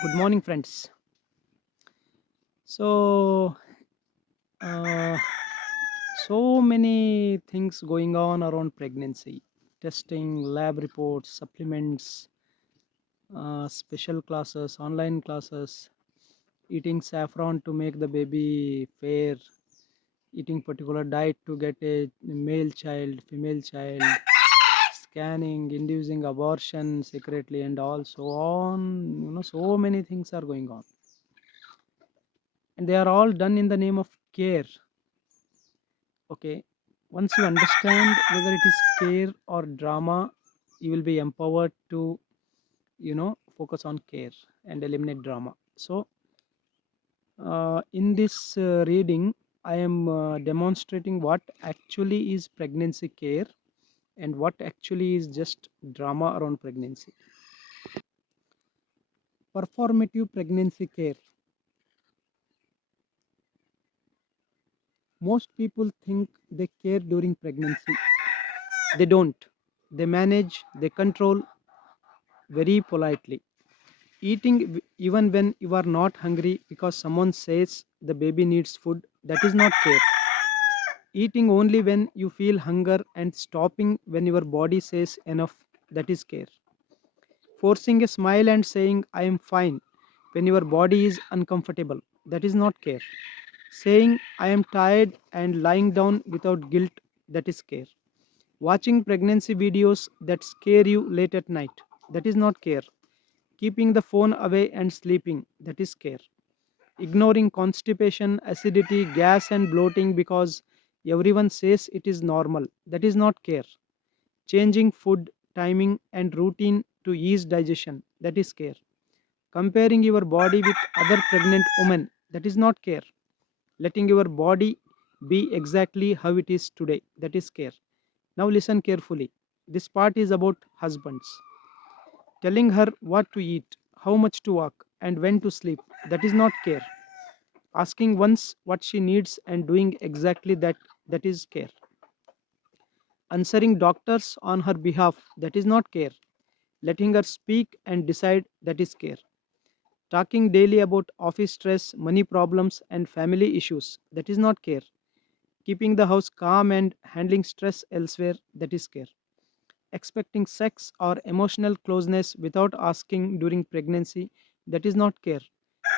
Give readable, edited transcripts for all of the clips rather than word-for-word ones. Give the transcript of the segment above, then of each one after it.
Good morning, friends. So, uh, so many things going on around pregnancy: testing, lab reports, supplements, special classes, online classes, eating saffron to make the baby fair, eating particular diet to get a male child, female child, scanning, inducing abortion secretly, and all so on. So many things are going on, and they are all done in the name of care. Okay, once you understand whether it is care or drama, you will be empowered to focus on care and eliminate drama. So in this reading, I am demonstrating what actually is pregnancy care and what actually is just drama around pregnancy. Performative pregnancy care: most people think they care during pregnancy. They don't. They manage, they control very politely. Eating even when you are not hungry because someone says the baby needs food, that is not care. Eating only when you feel hunger and stopping when your body says enough, that is care. Forcing a smile and saying I am fine when your body is uncomfortable, that is not care. Saying I am tired and lying down without guilt, that is care. Watching pregnancy videos that scare you late at night, that is not care. Keeping the phone away and sleeping, that is care. Ignoring constipation, acidity, gas, and bloating because everyone says it is normal, that is not care. Changing food, timing, and routine to ease digestion, that is care. Comparing your body with other pregnant women, that is not care. Letting your body be exactly how it is today, that is care. Now listen carefully. This part is about husbands. Telling her what to eat, how much to walk, and when to sleep, that is not care. Asking once what she needs and doing exactly that, that is care. Answering doctors on her behalf, that is not care. Letting her speak and decide, that is care. Talking daily about office stress, money problems, and family issues, that is not care. Keeping the house calm and handling stress elsewhere, that is care. Expecting sex or emotional closeness without asking during pregnancy, that is not care.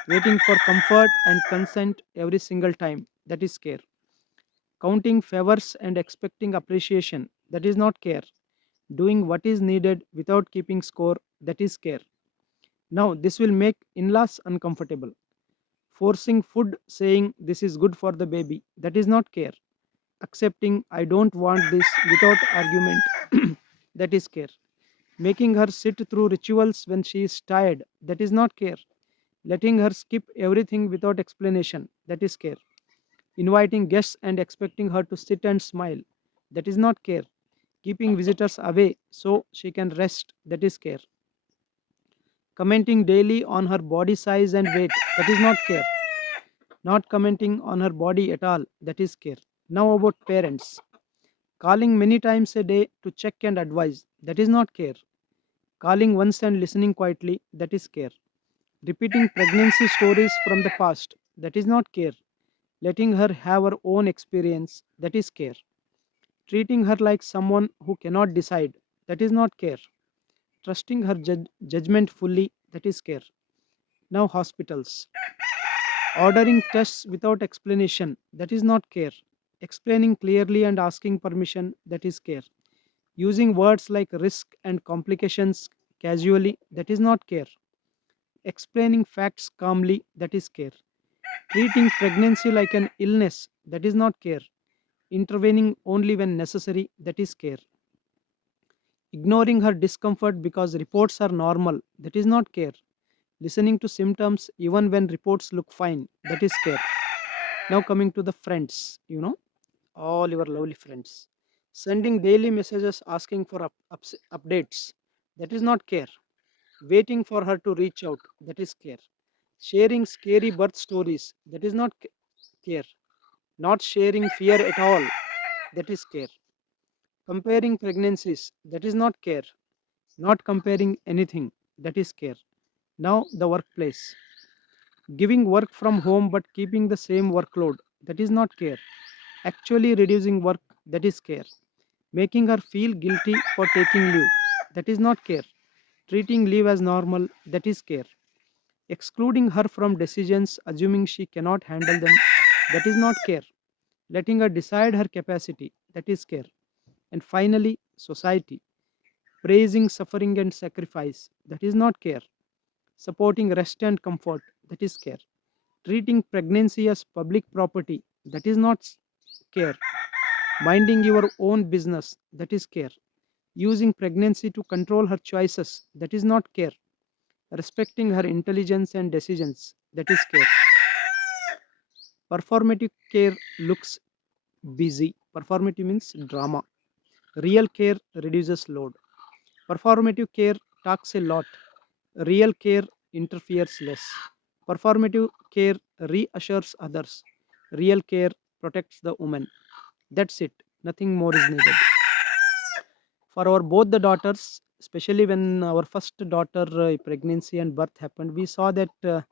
Waiting for comfort and consent every single time, that is care. Counting favors and expecting appreciation, that is not care. Doing what is needed without keeping score, that is care. Now, this will make in laws uncomfortable. Forcing food, saying this is good for the baby, that is not care. Accepting I don't want this without argument, that is care. Making her sit through rituals when she is tired, that is not care. Letting her skip everything without explanation, that is care. Inviting guests and expecting her to sit and smile, that is not care. Keeping visitors away so she can rest, that is care. Commenting daily on her body size and weight, that is not care. Not commenting on her body at all, that is care. Now about parents. Calling many times a day to check and advise, that is not care. Calling once and listening quietly, that is care. Repeating pregnancy stories from the past, that is not care. Letting her have her own experience, that is care. Treating her like someone who cannot decide, that is not care. Trusting her judgment fully, that is care. Now, hospitals. Ordering tests without explanation, that is not care. Explaining clearly and asking permission, that is care. Using words like risk and complications casually, that is not care. Explaining facts calmly, that is care. Treating pregnancy like an illness, that is not care. Intervening only when necessary, that is care. Ignoring her discomfort because reports are normal, that is not care. Listening to symptoms even when reports look fine, that is care. Now, coming to the friends, all your lovely friends. Sending daily messages asking for updates, that is not care. Waiting for her to reach out, that is care. Sharing scary birth stories, that is not care. Not sharing fear at all, that is care. Comparing pregnancies, that is not care. Not comparing anything, that is care. Now the workplace, giving work from home but keeping the same workload, that is not care. Actually reducing work, that is care. Making her feel guilty for taking leave, that is not care. Treating leave as normal, that is care. Excluding her from decisions, assuming she cannot handle them, that is not care. Letting her decide her capacity, that is care. And finally, society, praising suffering and sacrifice, that is not care. Supporting rest and comfort, that is care. Treating pregnancy as public property, that is not care. Minding your own business, that is care. Using pregnancy to control her choices, that is not care. Respecting her intelligence and decisions, that is care. Performative care looks busy. Performative means drama. Real care reduces load. Performative care talks a lot. Real care interferes less. Performative care reassures others. Real care protects the woman. That's it. Nothing more is needed. For our both the daughters, especially when our first daughter pregnancy and birth happened, we saw that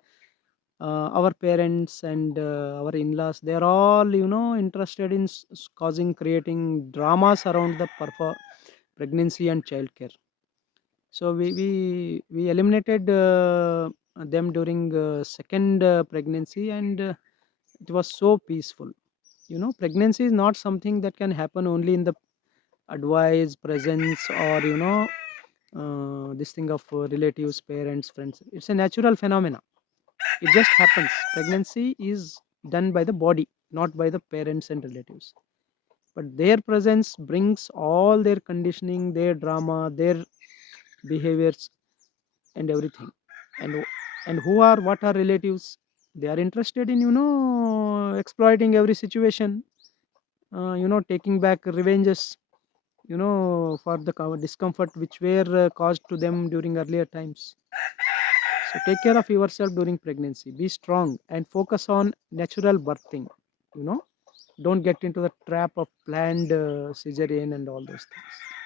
our parents and our in-laws, they are all interested in causing creating dramas around the pregnancy and childcare. So we eliminated them during second pregnancy, and it was so peaceful. Pregnancy is not something that can happen only in the advice presence, or this thing of relatives, parents, friends. It's a natural phenomena. It just happens. Pregnancy is done by the body, not by the parents and relatives. But their presence brings all their conditioning, their drama, their behaviors, and everything. And who are what are relatives? They are interested in exploiting every situation. Taking back revenges. For the discomfort which were caused to them during earlier times. So take care of yourself during pregnancy. Be strong and focus on natural birthing. You know, don't get into the trap of planned cesarean and all those things.